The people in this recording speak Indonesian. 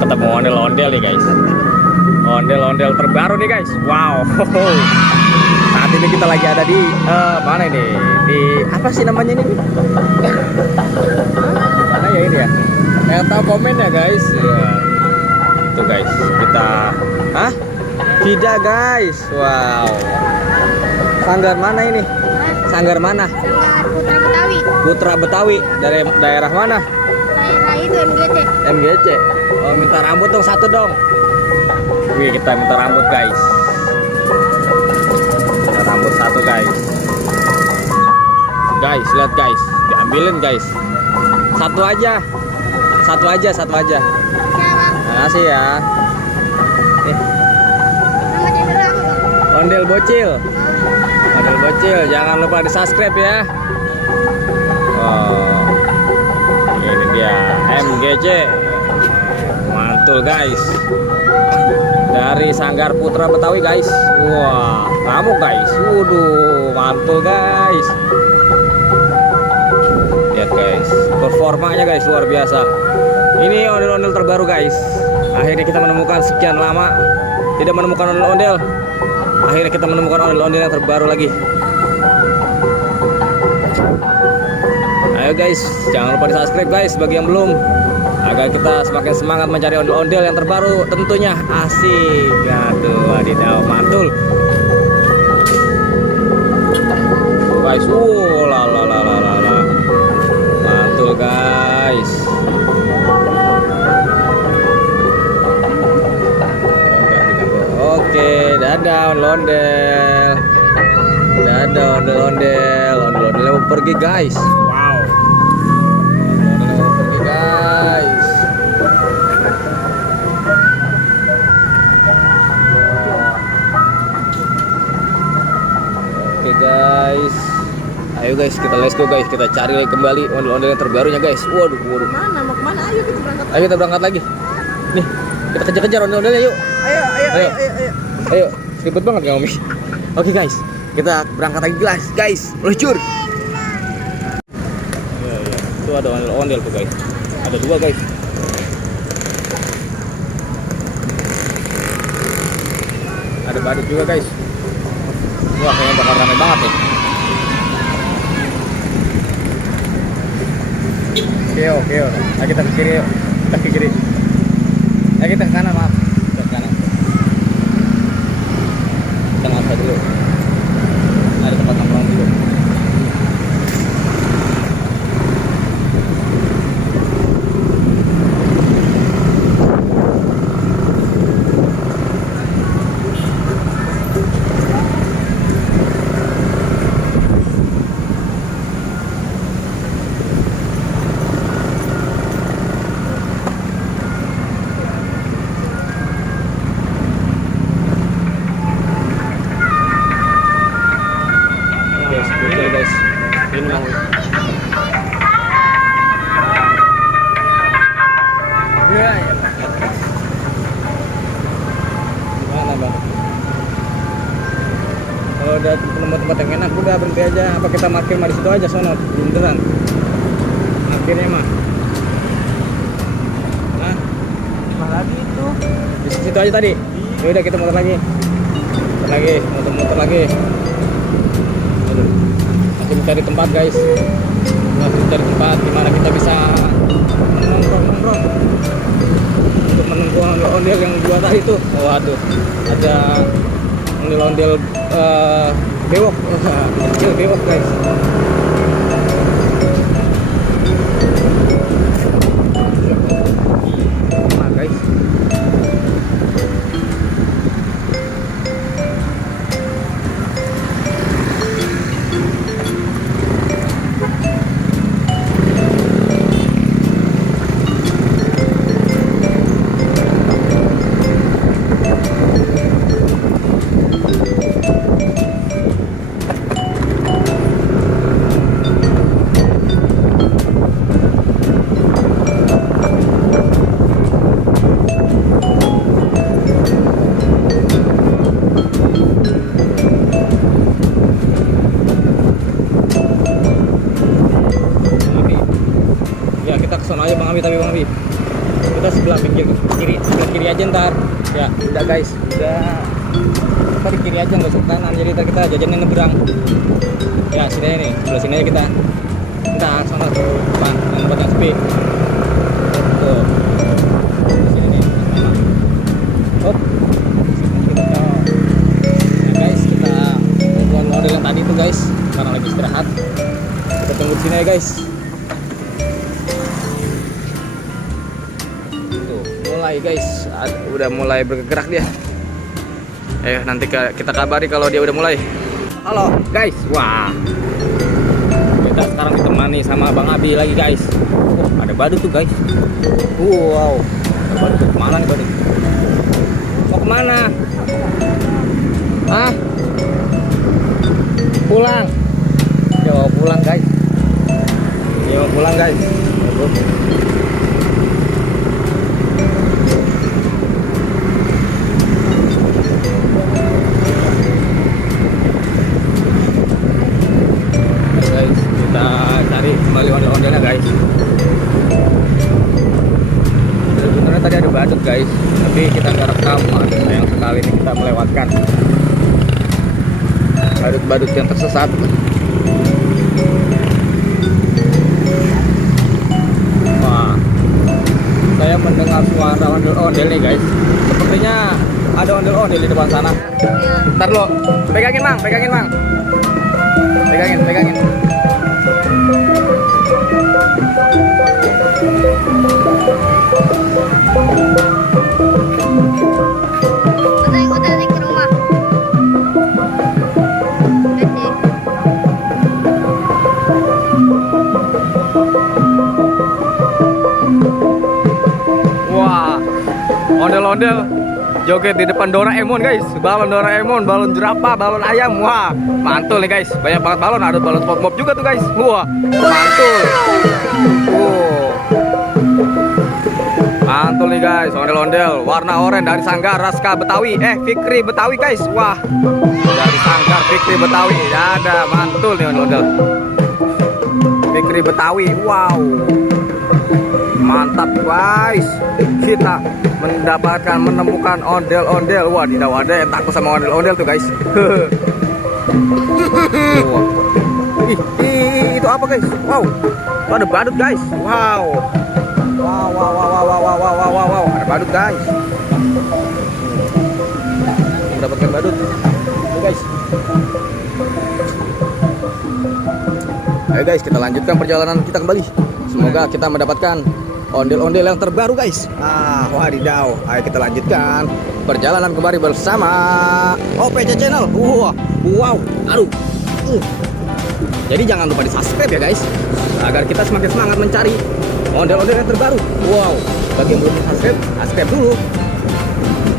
ketemu ondel-ondel nih guys. Ondel-ondel terbaru nih guys. Wow. Saat ini kita lagi ada di mana ini? Di apa sih namanya ini? Mana ya ini ya? Yang tahu komen ya guys. Ya. Tuh guys, kita Vida guys. Wow. Sanggar mana ini? Sanggar mana? Sanggar Putra Betawi. Putra Betawi. Dari daerah mana? Daerah itu MGC. MGC. Oh, minta rambut dong satu dong. Wih, kita minta rambut guys. Minta rambut satu guys. Guys, lihat guys. Diambilin guys. Satu aja. Satu aja, satu aja. Siapa? Makasih ya. Nih, Nama channel apa, Bang? ondel bocil. Ondel bocil, jangan lupa di-subscribe ya. Oh. Ini dia MGC. Mantul guys. Dari Sanggar Putra Betawi guys. Wah, kamu guys. Waduh, mantul guys. Lihat guys, performanya guys luar biasa. Ini ondel-ondel terbaru guys. Akhirnya kita menemukan sekian lama tidak menemukan ondel-ondel. Akhirnya kita menemukan ondel-ondel yang terbaru lagi. Ayo guys, jangan lupa di subscribe guys bagi yang belum, agar kita semakin semangat mencari ondel-ondel yang terbaru tentunya. Asik. Aduh, wadidaw, mantul guys. La la la la la la. Mantul guys. Oke, dadah ondel-ondel. Dadah ondel-ondel. Ondel-ondel mau pergi guys. Wow. Ondel-ondel mau pergi guys. Oke guys. Ayo guys, kita let's go guys. Kita cari kembali ondel-ondel yang terbarunya guys. Waduh, waduh. Mana? Mau kemana? Ayo kita berangkat. Ayo kita berangkat lagi. Nih, kita kejar-kejar ondel-ondelnya yuk. Ayo. Ayo, ribet banget ya Omi. Oke guys, kita berangkat lagi guys. Meluncur. Ya. Itu ada ondel-ondel tuh guys. Ada dua guys. Ada badut juga guys. Wah, kayaknya bakal ramai banget nih. Oke. Nah, kita ke kiri yuk. Kita ke kiri. Kita ke kanan, maaf. Kita ke kanan. Kita ngapa dulu. Ada tempat nongkrong dulu. Guys, ini mau ya. Gimana bang? Kalau udah tempat yang enak udah berhenti aja. Apa kita parkir di situ aja sono beneran? Akhirnya mah. Nah, Mana lagi itu? di situ aja tadi. Ya udah kita muter lagi. Muter lagi. Masih mencari tempat guys. Masih mencari tempat dimana kita bisa nongkrong untuk menunggu ondel-ondel yang dua tadi tuh. Waduh, ada ondel-ondel bewok. Kecil bewok guys. Nah guys, sono aja Bang Abi, tapi Bang Abi kita sebelah pinggir kiri, sebelah kiri aja ntar. Ya, udah guys, udah. Tadi kiri aja nggak usah kanan. Jadi ntar kita jajanin nyebrang. Ya, sini nih, sebelah sini aja kita. Ntar sana depan, yang tempat yang sepi. Tuh. Sini nih, sana. Hop. Sini kita. Nah, guys, kita tungguan model yang tadi tuh guys, karena lagi istirahat. Kita tunggu di sini ya guys. Tuh, mulai guys, udah mulai bergerak dia. Nanti kita kabari kalau dia udah mulai. Halo guys, wah. Kita sekarang ditemani sama Bang Abi lagi guys. Ada badut tuh guys. Wow, ada badut tuh. Kemana nih badut? Mau kemana? Hah? Pulang? Ya mau pulang guys. Ya mau pulang guys. Guys, kita cari kembali ondel-ondelnya guys. Sebenarnya tadi ada badut guys, tapi kita nggak rekam. Sayang sekali ini kita melewatkan badut-badut yang tersesat. Wah, saya mendengar suara ondel-ondel nih guys. Sepertinya ada ondel-ondel di depan sana. Ntar lo, pegangin mang, pegangin mang. Pegangin, pegangin. Udah ke rumah. Wah, ondel-ondel joget di depan Doraemon guys. Balon Doraemon, balon jerapah, balon ayam. Wah, mantul nih guys. Banyak banget balon, ada balon SpongeBob juga tuh guys. Wah, mantul. Mantul nih guys, ondel-ondel warna oranye dari Sanggar Raska Betawi. Fikri Betawi guys. Wah, dari Sanggar Fikri Betawi. Ada mantul nih ondel-ondel. Fikri Betawi. Wow. Mantap guys, kita menemukan ondel-ondel. Wah, tidak ada yang takut sama ondel-ondel tuh guys. Itu apa guys? Wow, itu ada badut guys. Wow, wow, ada badut guys. Mendapatkan badut, tuh guys. Ayo guys, kita lanjutkan perjalanan kita kembali. Semoga kita mendapatkan ondel-ondel yang terbaru guys. Wadidaw. Ayo kita lanjutkan perjalanan kembali bersama OPC Channel. Wow, aduh. Jadi jangan lupa di subscribe ya guys, agar kita semakin semangat mencari ondel-ondel yang terbaru. Wow, bagi yang belum subscribe, subscribe dulu.